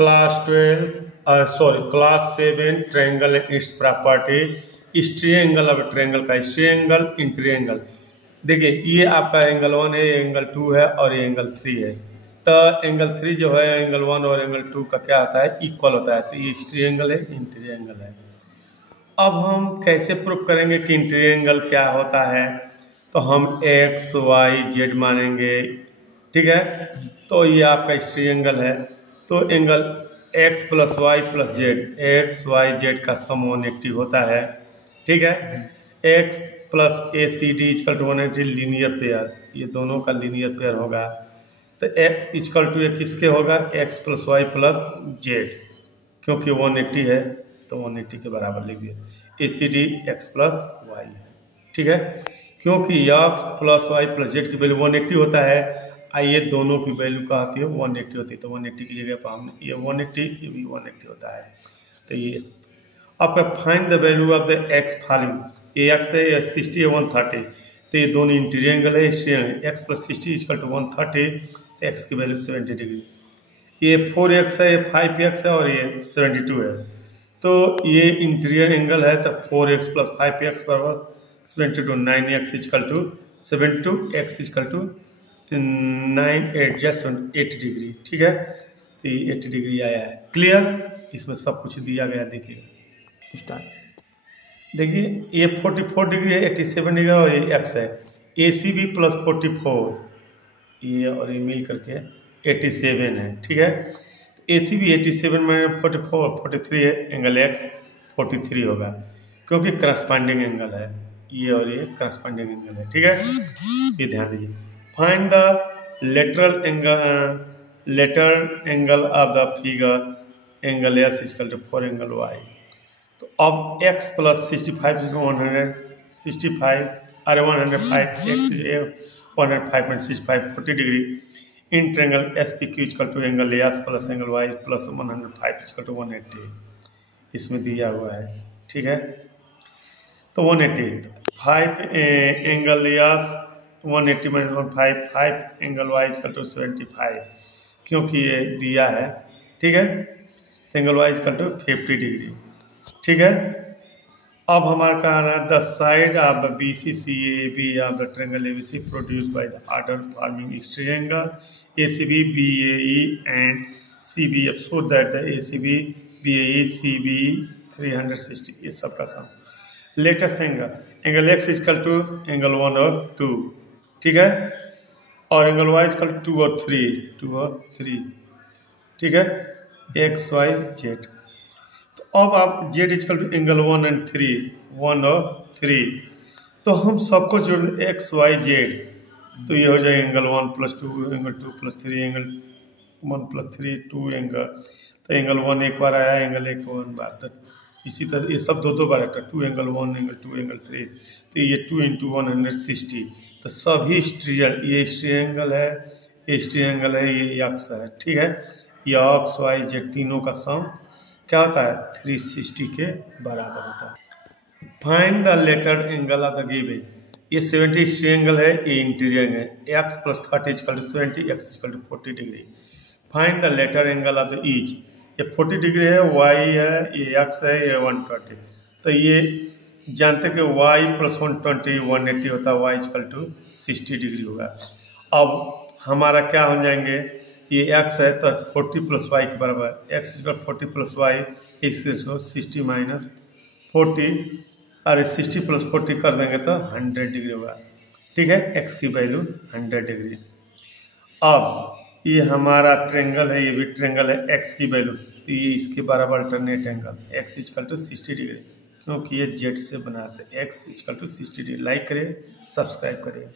Class 7 triangle and it's property. इस triangle अब triangle का ट्रायंगल इन ट्रायंगल, देखिए ये आपका एंगल 1 है, एंगल 2 है और ये एंगल 3 है। तो एंगल 3 जो है एंगल 1 और एंगल 2 का क्या होता है, इक्वल होता है। तो ये ट्रायंगल है, इन ट्रायंगल है। अब हम कैसे प्रूफ करेंगे कि इन ट्रायंगल क्या होता है, तो हम एक्स वाई जेड मानेंगे, ठीक है। तो ये आपका ट्रायंगल है, तो angle x plus Y plus z, x y z का सम 180 होता है, ठीक है। X plus a C d equal to 180 linear pair, ये दोनों का लीनियर पेयर होगा। तो एक्स इजकल टू किसके होगा, X plus Y plus Z, क्योंकि 180 है तो 180 के बराबर लिख दिया। A C D X plus Y है, ठीक है। क्योंकि X plus Y plus Z की वैल्यू 180 होता है, ये दोनों की वैल्यू क्या होती है, 180 होती है। तो 180 की जगह पर हमने ये 180, ये भी 180 होता है। तो ये आपका find the value of the x following, ये एक्स है, ये 60 है, 130। तो ये दोनों इन ट्रायंगल है, एक्स प्लस 60 इजकल टू 130, तो एक्स की वैल्यू 70 डिग्री। ये 4x है, ये 5x है और ये 72 है। तो ये इंटीरियर एंगल है, तो 4x प्लस 5x बराबर 72, 9x equal to 72, x equal to 9 8 80 degree, ठीक है। तो ये 80 डिग्री आया है। क्लियर, इसमें सब कुछ दिया गया, देखिए स्टार्ट। देखिए ये 44 डिग्री है, 87 डिग्री और ये x है। ए सी बी प्लस 44, ये और ये मिल करके 87 है, ठीक है। ए सी बी 87 में 44 43 है, एंगल एक्स 43 होगा, क्योंकि करस्पॉन्डिंग एंगल है, ये और ये करस्पॉन्डिंग एंगल है, ठीक है। ये ध्यान दीजिए। Find the letter angle of the figure, angle S equal to 4 angle y. तो अब x प्लस 65 165 अरे 105 x 105.65 40 degree in triangle S P Q equal to angle S plus angle y plus 105 equal to 180, इसमें दिया हुआ है, ठीक है। तो 180 5 angle S 180 minus 15 5 angle y equal to 75, क्योंकि ये दिया है, ठीक है। Angle y equal to 50 degree, ठीक है। अब हमारा कहना है the side of the B C C A B of the triangle A B C produce by the order forming triangle A C B B A E and C B F, so that the A C B B A E C B 360, ये सबका sum. Latest angle X is equal to angle 1 और 2, ठीक है। और angle y is equal 2 और 3, ठीक है, x y z. अब आप z equal to angle 1 and 3, 1 और 3, तो हम सबको जोड़ एक्स वाई जेड, तो ये हो जाए angle 1 plus 2 angle 2 plus 3 angle 1 plus 3 2 angle, तो एंगल 1 एक बार आया, एंगल 1 बार, तो इसी तरह ये सब दो बार आता है, 2 एंगल 1 एंगल 2 एंगल 3, तो ये 2 इंटू 160। तो सभी ये ट्रायंगल है, ये ट्रायंगल है, ये एक्स है, ठीक है। ये एक्स वाई जेड तीनों का सम क्या होता है, 360 के बराबर होता है। Find the letter angle of the given, ये 70 ट्रायंगल है, ये इंटीरियर है, x plus 30 equal to 70, x is equal to 40 degree. Find the letter angle of the each, ये 40 डिग्री है, वाई है, ये एक्स है, ये 120। तो ये जानते कि वाई प्लस 120 180 होता है, वाई इजकल टू 60 डिग्री होगा। अब हमारा क्या हो जाएंगे, ये x है तो 40 प्लस वाई के बराबर, x equal 40 plus y, x equal 60 minus 40, और 60 प्लस 40 कर देंगे तो 100 डिग्री होगा, ठीक है। x की वैल्यू 100 डिग्री। अब ये हमारा ट्रायंगल है, ये भी ट्रायंगल है, x की वैल्यू, तो ये इसके बराबर alternate angle x equal to 60 degree, क्योंकि ये z से बनाते हैं, x equal to 60 degree. Like करिए, सब्सक्राइब करिए।